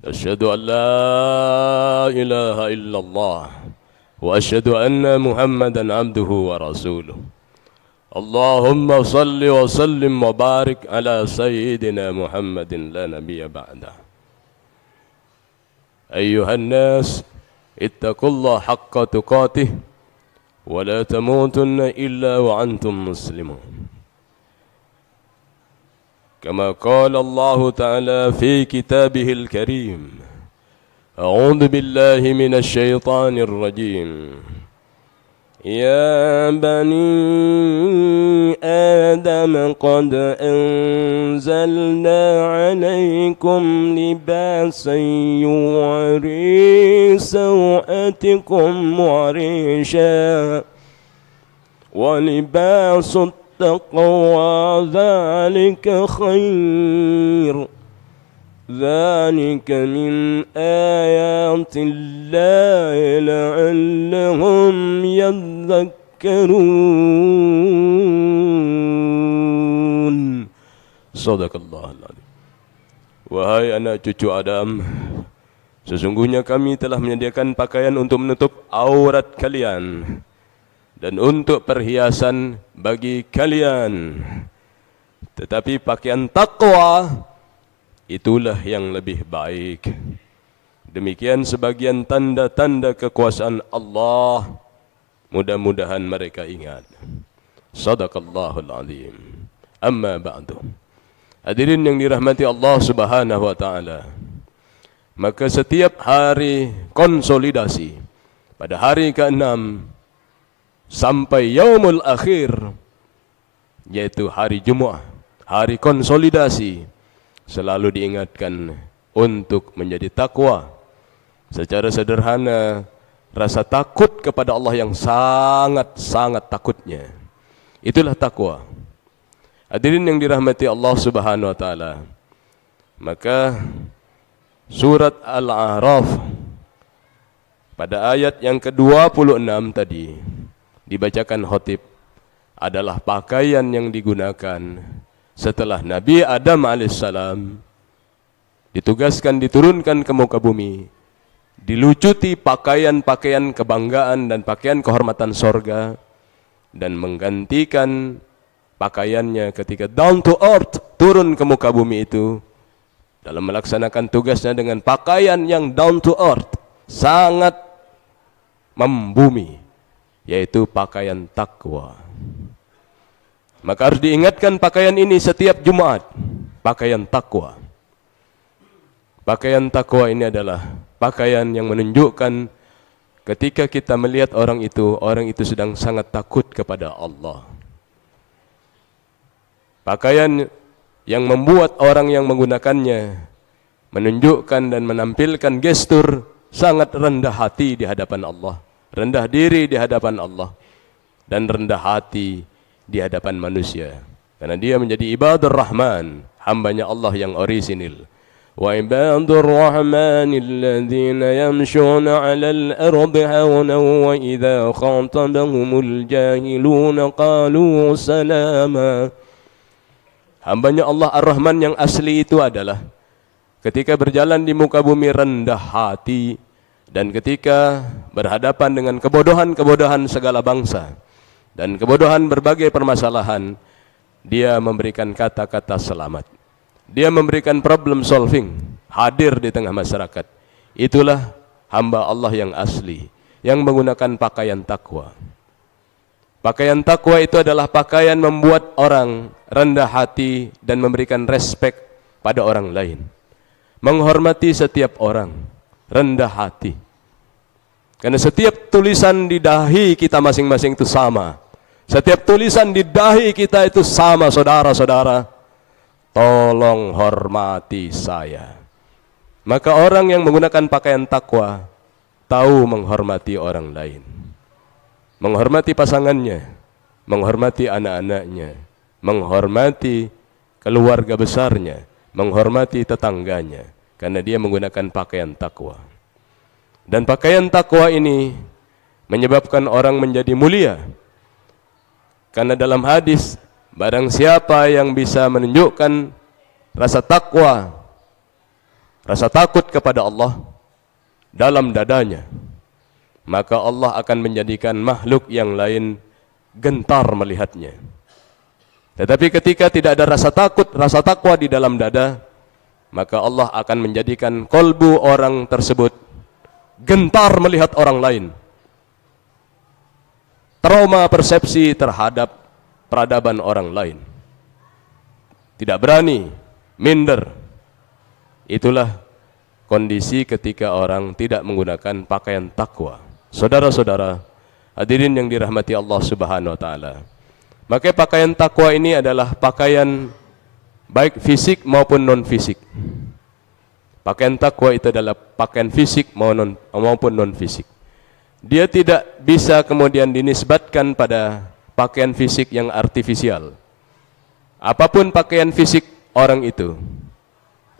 أشهد أن لا إله إلا الله وأشهد أن محمدا عبده ورسوله اللهم صل وسلم وبارك على سيدنا محمد لا نبي بعده أيها الناس اتقوا الله حق تقاته ولا تموتن إلا وأنتم مسلمون كما قال الله تعالى في كتابه الكريم أعوذ بالله من الشيطان الرجيم يا بني آدم قد أنزلنا عليكم لباسا يواري سوءتكم وريشا ولباس التقوى ذلك خير ذلك من آيات الله لعلهم يذكرون. Sadaqallahul-Adzim. Wahai anak cucu Adam, sesungguhnya kami telah menyediakan pakaian untuk menutup aurat kalian dan untuk perhiasan bagi kalian. Tetapi pakaian takwa itulah yang lebih baik. Demikian sebagian tanda-tanda kekuasaan Allah. Mudah-mudahan mereka ingat. Sadaqallahul Adzim. Amma ba'du. Hadirin yang dirahmati Allah Subhanahu wa taala. Maka setiap hari konsolidasi pada hari ke-6 sampai yaumul akhir, yaitu hari Jumat, hari konsolidasi, selalu diingatkan untuk menjadi takwa. Secara sederhana, rasa takut kepada Allah yang sangat-sangat takutnya, itulah takwa. Hadirin yang dirahmati Allah Subhanahu wa taala, maka surat Al-A'raf pada ayat yang ke-26 tadi dibacakan khotib adalah pakaian yang digunakan setelah Nabi Adam alaihissalam ditugaskan diturunkan ke muka bumi, dilucuti pakaian-pakaian kebanggaan dan pakaian kehormatan sorga, dan menggantikan pakaiannya ketika down to earth turun ke muka bumi itu dalam melaksanakan tugasnya dengan pakaian yang down to earth, sangat membumi, yaitu pakaian takwa. Maka harus diingatkan pakaian ini setiap Jumat, pakaian takwa. Pakaian takwa ini adalah pakaian yang menunjukkan ketika kita melihat orang itu sedang sangat takut kepada Allah. Pakaian yang membuat orang yang menggunakannya menunjukkan dan menampilkan gestur sangat rendah hati di hadapan Allah, rendah diri di hadapan Allah, dan rendah hati di hadapan manusia. Karena dia menjadi ibadur rahman, hambanya Allah yang orisinil. Wa ibadur rahmanil ladzina yamshuna 'alal ardi hawna wa idza khatabahumul jahiluna qalu salama. Hambanya Allah Ar-Rahman yang asli itu adalah ketika berjalan di muka bumi rendah hati, dan ketika berhadapan dengan kebodohan-kebodohan segala bangsa dan kebodohan berbagai permasalahan, dia memberikan kata-kata selamat. Dia memberikan problem solving, hadir di tengah masyarakat. Itulah hamba Allah yang asli, yang menggunakan pakaian takwa. Pakaian takwa itu adalah pakaian membuat orang rendah hati dan memberikan respek pada orang lain. Menghormati setiap orang, rendah hati. Karena setiap tulisan di dahi kita masing-masing itu sama. Setiap tulisan di dahi kita itu sama, saudara-saudara. Tolong hormati saya. Maka orang yang menggunakan pakaian takwa tahu menghormati orang lain. Menghormati pasangannya, menghormati anak-anaknya, menghormati keluarga besarnya, menghormati tetangganya, karena dia menggunakan pakaian takwa. Dan pakaian takwa ini menyebabkan orang menjadi mulia. Karena dalam hadis, barang siapa yang bisa menunjukkan rasa takwa, rasa takut kepada Allah dalam dadanya, maka Allah akan menjadikan makhluk yang lain gentar melihatnya. Tetapi ketika tidak ada rasa takut, rasa takwa di dalam dada, maka Allah akan menjadikan kolbu orang tersebut gentar melihat orang lain. Trauma persepsi terhadap peradaban orang lain. Tidak berani, minder. Itulah kondisi ketika orang tidak menggunakan pakaian takwa. Saudara-saudara, hadirin yang dirahmati Allah Subhanahu wa taala. Maka pakaian takwa ini adalah pakaian baik fisik maupun non fisik. Pakaian takwa itu adalah pakaian fisik maupun non fisik. Dia tidak bisa kemudian dinisbatkan pada pakaian fisik yang artifisial. Apapun pakaian fisik orang itu,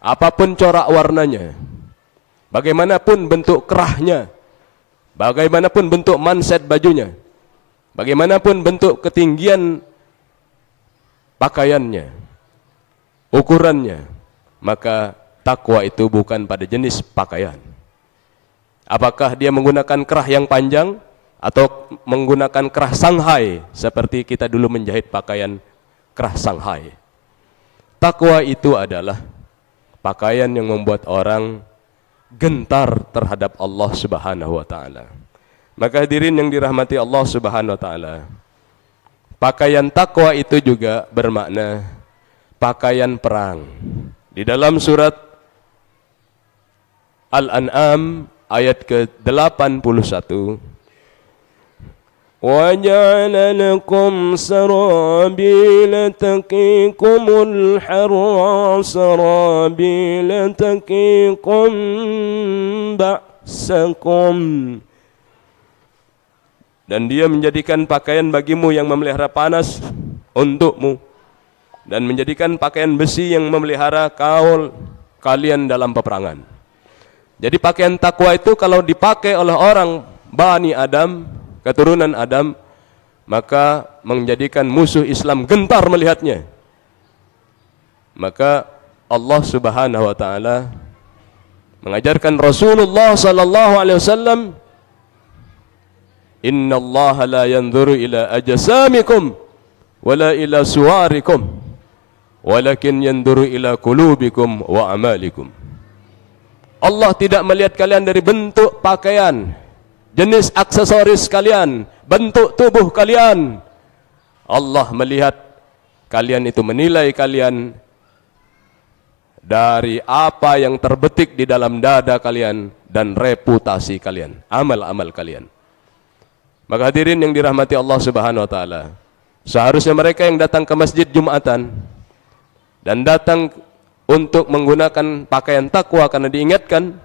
apapun corak warnanya, bagaimanapun bentuk kerahnya, bagaimanapun bentuk manset bajunya, bagaimanapun bentuk ketinggian pakaiannya, ukurannya, maka takwa itu bukan pada jenis pakaian. Apakah dia menggunakan kerah yang panjang atau menggunakan kerah Shanghai seperti kita dulu menjahit pakaian kerah Shanghai. Takwa itu adalah pakaian yang membuat orang gentar terhadap Allah Subhanahu wa taala. Maka hadirin yang dirahmati Allah Subhanahu wa taala, pakaian takwa itu juga bermakna pakaian perang. Di dalam surat Al-An'am ayat ke-81, وَجَعَلَ لَكُمْ سَرَابِيلَ تَقِيكُمُ الْحَرَّ وَسَرَابِيلَ تَقِيكُمْ بَأْسَكُمْ. Dan dia menjadikan pakaian bagimu yang memelihara panas untukmu, dan menjadikan pakaian besi yang memelihara kaul kalian dalam peperangan. Jadi pakaian takwa itu kalau dipakai oleh orang Bani Adam, keturunan Adam, maka menjadikan musuh Islam gentar melihatnya. Maka Allah Subhanahu wa taala mengajarkan Rasulullah sallallahu alaihi wasallam, "Innallaha la yanzuru ila ajsamikum wala ila suwarikum, walakin yanzuru ila qulubikum wa amalikum." Allah tidak melihat kalian dari bentuk pakaian, jenis aksesoris kalian, bentuk tubuh kalian. Allah melihat kalian itu, menilai kalian dari apa yang terbetik di dalam dada kalian dan reputasi kalian, amal-amal kalian. Maka hadirin yang dirahmati Allah Subhanahu wa taala, seharusnya mereka yang datang ke masjid Jumatan dan datang untuk menggunakan pakaian takwa karena diingatkan,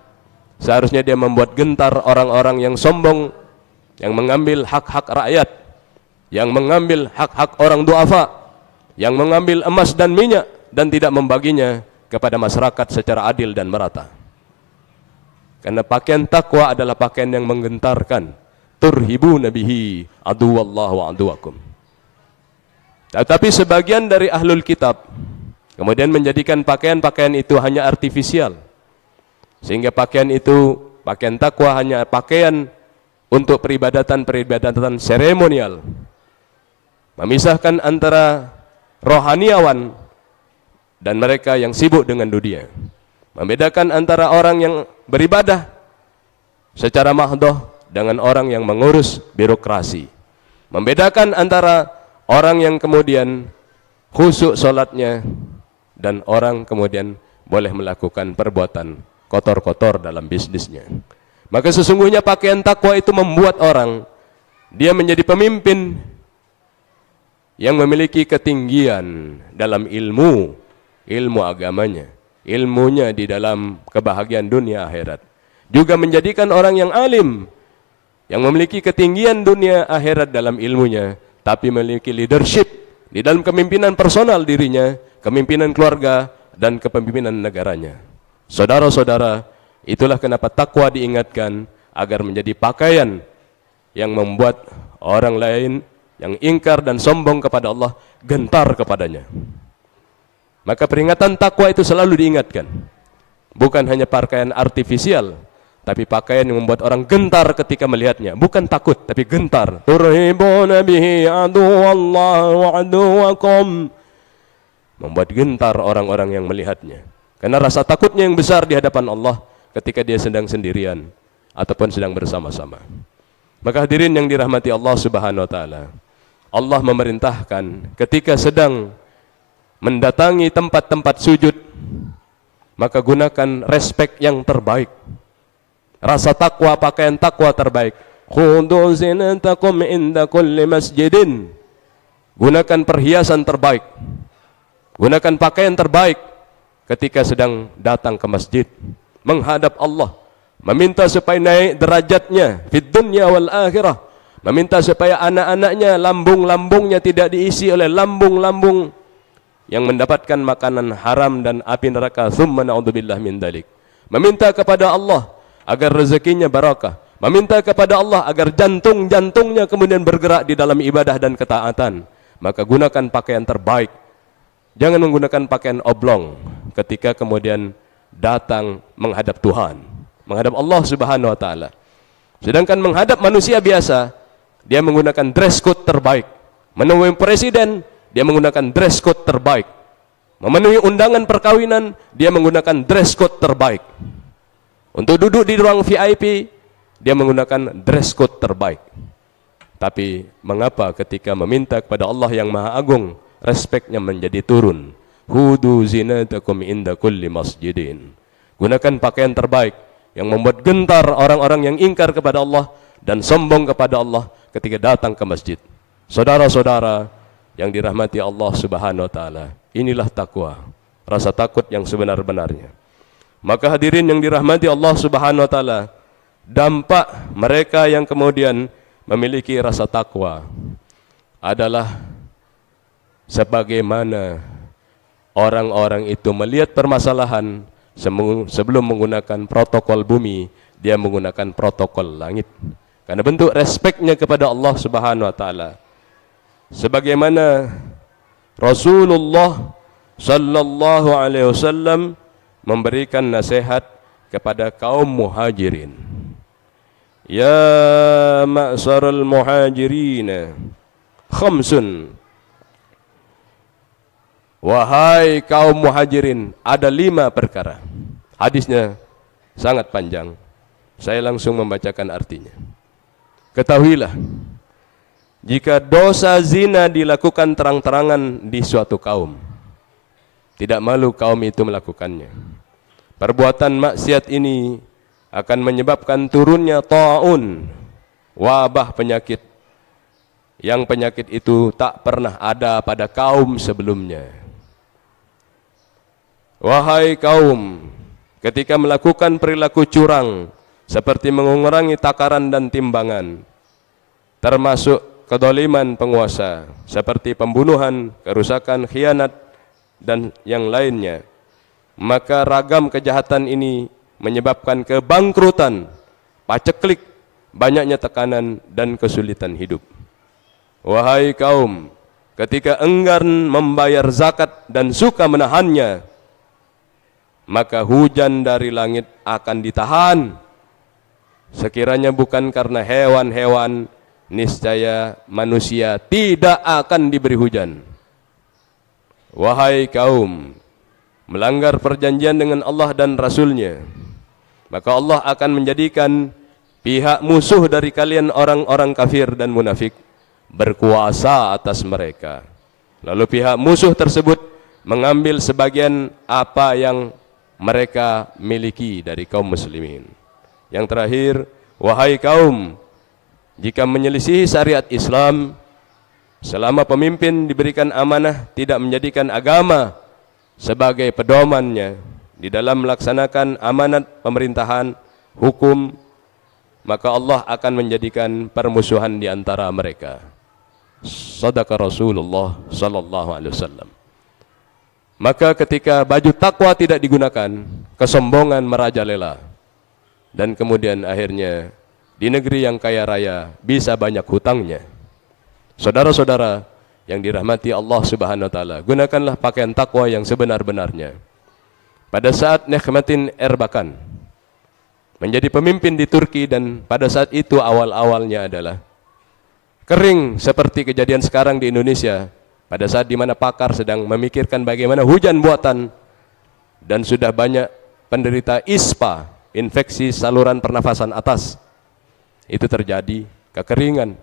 seharusnya dia membuat gentar orang-orang yang sombong, yang mengambil hak-hak rakyat, yang mengambil hak-hak orang duafa, yang mengambil emas dan minyak dan tidak membaginya kepada masyarakat secara adil dan merata. Karena pakaian takwa adalah pakaian yang menggentarkan. Turhibuna bihi aduwallahu wa aduwakum. Tetapi sebagian dari ahlul kitab kemudian menjadikan pakaian-pakaian itu hanya artifisial, sehingga pakaian itu, pakaian takwa hanya pakaian untuk peribadatan-peribadatan seremonial, memisahkan antara rohaniawan dan mereka yang sibuk dengan dunia, membedakan antara orang yang beribadah secara mahdoh dengan orang yang mengurus birokrasi, membedakan antara orang yang kemudian khusyuk sholatnya dan orang kemudian boleh melakukan perbuatan kotor-kotor dalam bisnisnya. Maka sesungguhnya pakaian takwa itu membuat orang, dia menjadi pemimpin yang memiliki ketinggian dalam ilmu agamanya, ilmunya di dalam kebahagiaan dunia akhirat. Juga menjadikan orang yang alim, yang memiliki ketinggian dunia akhirat dalam ilmunya, tapi memiliki leadership di dalam kepemimpinan personal dirinya, kepemimpinan keluarga, dan kepemimpinan negaranya. Saudara-saudara, itulah kenapa takwa diingatkan agar menjadi pakaian yang membuat orang lain yang ingkar dan sombong kepada Allah gentar kepadanya. Maka peringatan takwa itu selalu diingatkan. Bukan hanya pakaian artifisial, tapi pakaian yang membuat orang gentar ketika melihatnya. Bukan takut, tapi gentar. Turhibuna bihi aduwallah wa aduwakum. Membuat gentar orang-orang yang melihatnya. Karena rasa takutnya yang besar di hadapan Allah ketika dia sedang sendirian ataupun sedang bersama-sama. Maka hadirin yang dirahmati Allah Subhanahu wa taala, Allah memerintahkan ketika sedang mendatangi tempat-tempat sujud, maka gunakan respek yang terbaik. Rasa takwa, pakaian takwa terbaik. Khudhu zinatakum inda kulli masjidin. Gunakan perhiasan terbaik. Gunakan pakaian terbaik ketika sedang datang ke masjid, menghadap Allah, meminta supaya naik derajatnya fid dunya wal akhirah, meminta supaya anak-anaknya lambung-lambungnya tidak diisi oleh lambung-lambung yang mendapatkan makanan haram dan api neraka. Tsumma na'udzubillah min dzalik. Meminta kepada Allah agar rezekinya barakah, meminta kepada Allah agar jantung-jantungnya kemudian bergerak di dalam ibadah dan ketaatan. Maka gunakan pakaian terbaik. Jangan menggunakan pakaian oblong ketika kemudian datang menghadap Tuhan, menghadap Allah Subhanahu wa taala. Sedangkan menghadap manusia biasa, dia menggunakan dress code terbaik. Menemui presiden, dia menggunakan dress code terbaik. Memenuhi undangan perkawinan, dia menggunakan dress code terbaik. Untuk duduk di ruang VIP, dia menggunakan dress code terbaik. Tapi mengapa ketika meminta kepada Allah yang Maha Agung, respeknya menjadi turun? Hudu zinatakum inda kulli masjidin. Gunakan pakaian terbaik yang membuat gentar orang-orang yang ingkar kepada Allah dan sombong kepada Allah ketika datang ke masjid. Saudara-saudara yang dirahmati Allah Subhanahu wa taala, inilah takwa, rasa takut yang sebenar-benarnya. Maka hadirin yang dirahmati Allah Subhanahu wa taala, dampak mereka yang kemudian memiliki rasa takwa adalah sebagaimana orang-orang itu melihat permasalahan sebelum menggunakan protokol bumi, dia menggunakan protokol langit. Karena bentuk respeknya kepada Allah Subhanahu wa taala. Sebagaimana Rasulullah sallallahu alaihi wasallam memberikan nasihat kepada kaum muhajirin. Ya ma'sarul muhajirin, khamsun. Wahai kaum muhajirin, ada 5 perkara. Hadisnya sangat panjang. Saya langsung membacakan artinya. Ketahuilah, jika dosa zina dilakukan terang-terangan di suatu kaum, tidak malu kaum itu melakukannya. Perbuatan maksiat ini akan menyebabkan turunnya ta'un, wabah penyakit, yang penyakit itu tak pernah ada pada kaum sebelumnya. Wahai kaum, ketika melakukan perilaku curang, seperti mengurangi takaran dan timbangan, termasuk kedoliman penguasa, seperti pembunuhan, kerusakan, khianat, dan yang lainnya, maka ragam kejahatan ini menyebabkan kebangkrutan, paceklik, banyaknya tekanan dan kesulitan hidup. Wahai kaum, ketika enggan membayar zakat dan suka menahannya, maka hujan dari langit akan ditahan. Sekiranya bukan karena hewan-hewan, niscaya manusia tidak akan diberi hujan. Wahai kaum, melanggar perjanjian dengan Allah dan Rasul-Nya, maka Allah akan menjadikan pihak musuh dari kalian, orang-orang kafir dan munafik, berkuasa atas mereka. Lalu pihak musuh tersebut mengambil sebagian apa yang mereka miliki dari kaum muslimin. Yang terakhir, wahai kaum, jika menyelisihi syariat Islam, selama pemimpin diberikan amanah tidak menjadikan agama sebagai pedomannya di dalam melaksanakan amanat pemerintahan, hukum, maka Allah akan menjadikan permusuhan di antara mereka. Shadaqa Rasulullah sallallahu alaihi wasallam. Maka ketika baju takwa tidak digunakan, kesombongan merajalela, dan kemudian akhirnya di negeri yang kaya raya bisa banyak hutangnya. Saudara-saudara yang dirahmati Allah Subhanahu wa taala, gunakanlah pakaian takwa yang sebenar-benarnya. pada saat Nechmatin Erbakan menjadi pemimpin di Turki, dan pada saat itu awal-awalnya adalah kering seperti kejadian sekarang di Indonesia, pada saat di mana pakar sedang memikirkan bagaimana hujan buatan dan sudah banyak penderita ISPA, infeksi saluran pernafasan atas, itu terjadi kekeringan.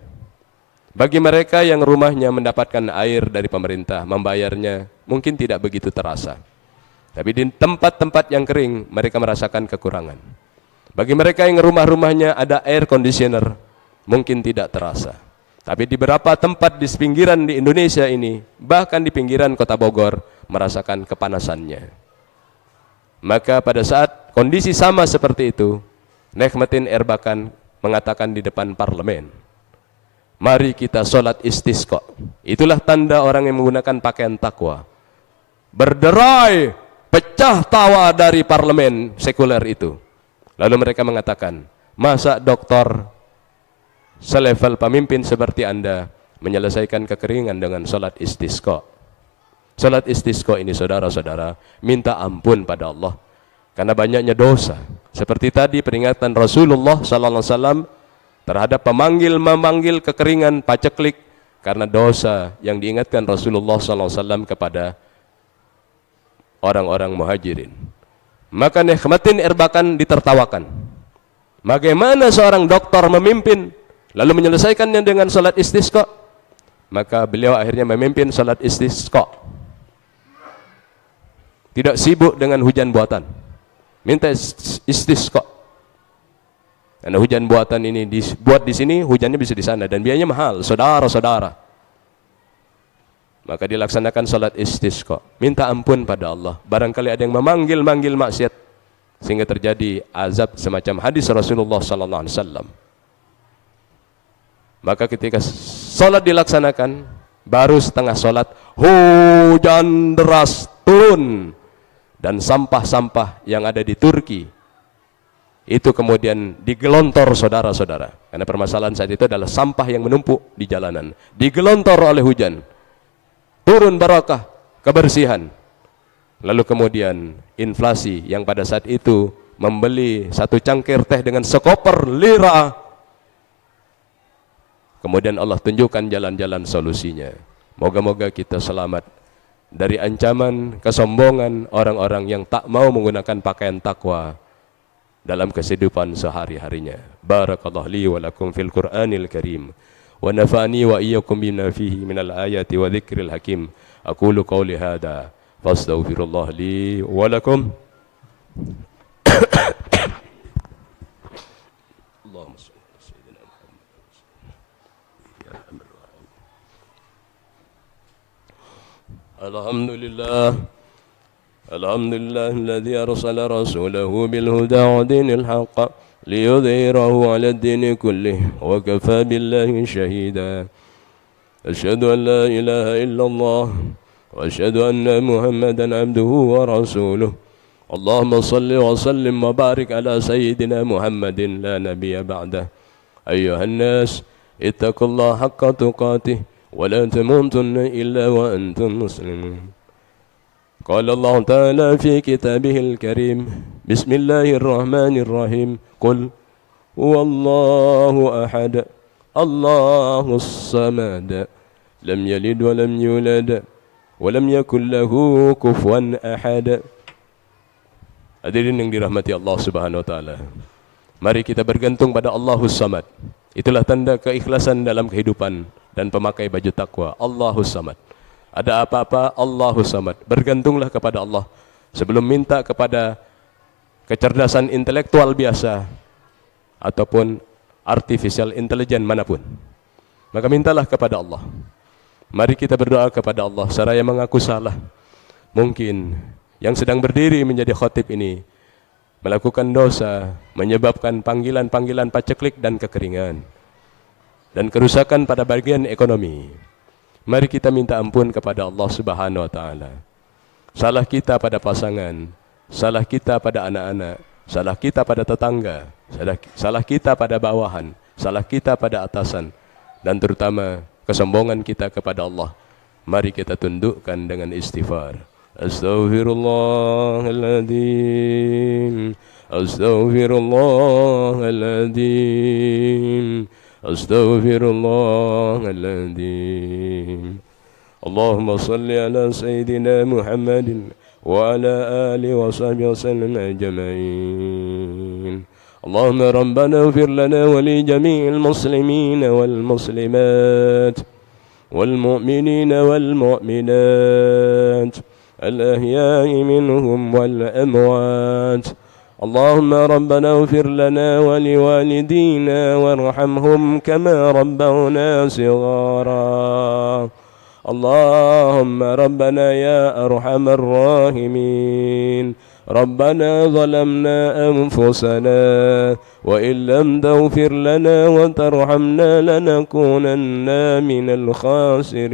Bagi mereka yang rumahnya mendapatkan air dari pemerintah, membayarnya mungkin tidak begitu terasa. Tapi di tempat-tempat yang kering, mereka merasakan kekurangan. Bagi mereka yang rumah-rumahnya ada air conditioner, mungkin tidak terasa. Tapi di beberapa tempat di pinggiran di Indonesia ini, bahkan di pinggiran kota Bogor, merasakan kepanasannya. Maka pada saat kondisi sama seperti itu, Nechmatin Erbakan mengatakan di depan parlemen, mari kita sholat istisqa. Itulah tanda orang yang menggunakan pakaian takwa. Berderai, pecah tawa dari parlemen sekuler itu. Lalu mereka mengatakan, masa doktor selevel pemimpin seperti Anda menyelesaikan kekeringan dengan sholat istisqa? Sholat istisqa ini, saudara-saudara, minta ampun pada Allah karena banyaknya dosa. Seperti tadi peringatan Rasulullah SAW terhadap memanggil kekeringan, paceklik, karena dosa yang diingatkan Rasulullah SAW kepada orang-orang muhajirin. Maka Nechmatin Erbakan ditertawakan. Bagaimana seorang doktor memimpin lalu menyelesaikannya dengan salat istisqa? Maka beliau akhirnya memimpin salat istisqa. Tidak sibuk dengan hujan buatan. Minta istisqa. Karena hujan buatan ini dibuat di sini, hujannya bisa di sana, dan biayanya mahal, saudara-saudara. Maka dilaksanakan salat istisqa, minta ampun pada Allah. Barangkali ada yang memanggil-manggil maksiat sehingga terjadi azab semacam hadis Rasulullah sallallahu alaihi wasallam. Maka ketika salat dilaksanakan, baru setengah salat hujan deras turun, dan sampah-sampah yang ada di Turki itu kemudian digelontor, saudara-saudara. Karena permasalahan saat itu adalah sampah yang menumpuk di jalanan, digelontor oleh hujan. Turun barakah, kebersihan. Lalu kemudian inflasi yang pada saat itu membeli satu cangkir teh dengan sekoper lira. Kemudian Allah tunjukkan jalan-jalan solusinya. Moga-moga kita selamat dari ancaman kesombongan orang-orang yang tak mau menggunakan pakaian takwa dalam kehidupan sehari-harinya. Barakallahu li wa lakum fil Qur'anil Karim. ونفعني وإياكم بما فيه من الآيات وذكر الحكيم أقول قولي هذا فاستغفر الله لي ولكم اللهم صل على سيدنا محمد يا أرحم الراحمين. الحمد لله الذي أرسل رسوله بالهدى ودين الحق ليظهره على الدين كله وكفى بالله شهيدا. أشهد أن لا إله إلا الله وأشهد أن محمدا عبده ورسوله. اللهم صل وسلم وبارك على سيدنا محمد لا نبي بعده. أيها الناس اتقوا الله حق تقاته ولا تموتن إلا وأنتم مسلمون. قال الله تعالى في كتابه الكريم بسم الله الرحمن الرحيم قل هو الله أحد الله الصمد لم يلد ولم يولد ولم يكن له كفوا أحد. Hadirin yang dirahmati Allah Subhanahu wa taala, mari kita bergantung pada Allahus Samad. Itulah tanda keikhlasan dalam kehidupan dan pemakai baju takwa. Allahus Samad. Ada apa-apa, Allahus Samad. Bergantunglah kepada Allah sebelum minta kepada kecerdasan intelektual biasa ataupun artificial intelligence manapun. Maka mintalah kepada Allah. Mari kita berdoa kepada Allah seraya mengaku salah. Mungkin yang sedang berdiri menjadi khatib ini melakukan dosa, menyebabkan panggilan-panggilan paceklik dan kekeringan dan kerusakan pada bagian ekonomi. Mari kita minta ampun kepada Allah Subhanahu wa taala. Salah kita pada pasangan, salah kita pada anak-anak, salah kita pada tetangga, salah kita pada bawahan, salah kita pada atasan, dan terutama kesombongan kita kepada Allah. Mari kita tundukkan dengan istighfar. أستغفر الله العظيم أستغفر الله العظيم أستغفر الله العظيم. اللهم صل على سيدنا محمد وعلى آله وصحبه وسلم أجمعين. اللهم ربنا اغفر لنا ولجميع المسلمين والمسلمات والمؤمنين والمؤمنات الأحياء منهم والأموات. اللهم ربنا اغفر لنا ولوالدينا وارحمهم كما ربونا صغارا. اللهم ربنا يا أرحم الراحمين ربنا ظلمنا أنفسنا وإن لم تغفر لنا وترحمنا لنكونن من الخاسرين.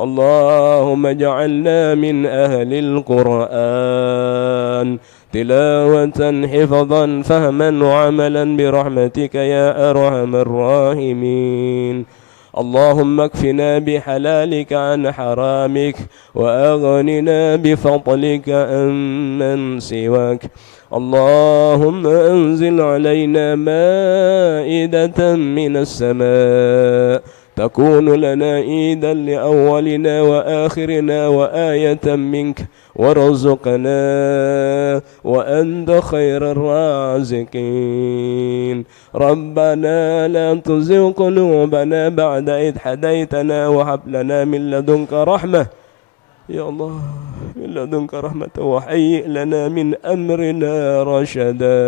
اللهم اجعلنا من أهل القرآن تلاوة حفظا فهما وعملا برحمتك يا أرحم الراحمين. اللهم اكفنا بحلالك عن حرامك وأغننا بفضلك عمن سواك. اللهم أنزل علينا مائدة من السماء تكون لنا عيدا لأولنا وآخرنا وآية منك وارزقنا وأنت خير الرازقين. ربنا لا تزغ قلوبنا بعد إذ هديتنا وهب لنا من لدنك رحمة يا الله من لدنك رحمة وهيئ لنا من أمرنا رشدا.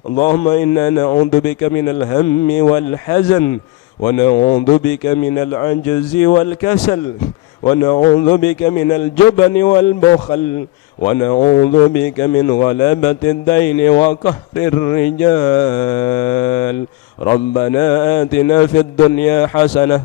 اللهم إنا نعوذ بك من الهم والحزن ونعوذ بك من العجز والكسل ونعوذ بك من الجبن والبخل ونعوذ بك من غلبة الدين وقهر الرجال. ربنا آتنا في الدنيا حسنة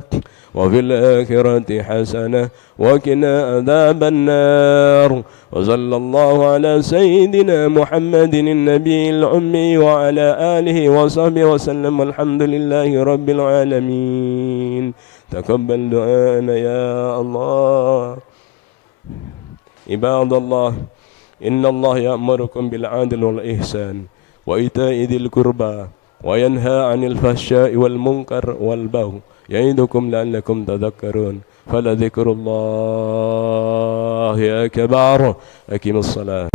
وفي الآخرة حسنة وقنا عذاب النار. وصلى الله على سيدنا محمد النبي الأمي وعلى آله وصحبه وسلم. الحمد لله رب العالمين. تقبل دعاءنا يا الله. عباد الله إن الله يأمركم بالعدل والإحسان وإيتاء ذي القربى وينهى عن الفحشاء والمنكر والبغي يعظكم لعلكم تذكرون. فلذكر الله أكبر. أقم الصلاة.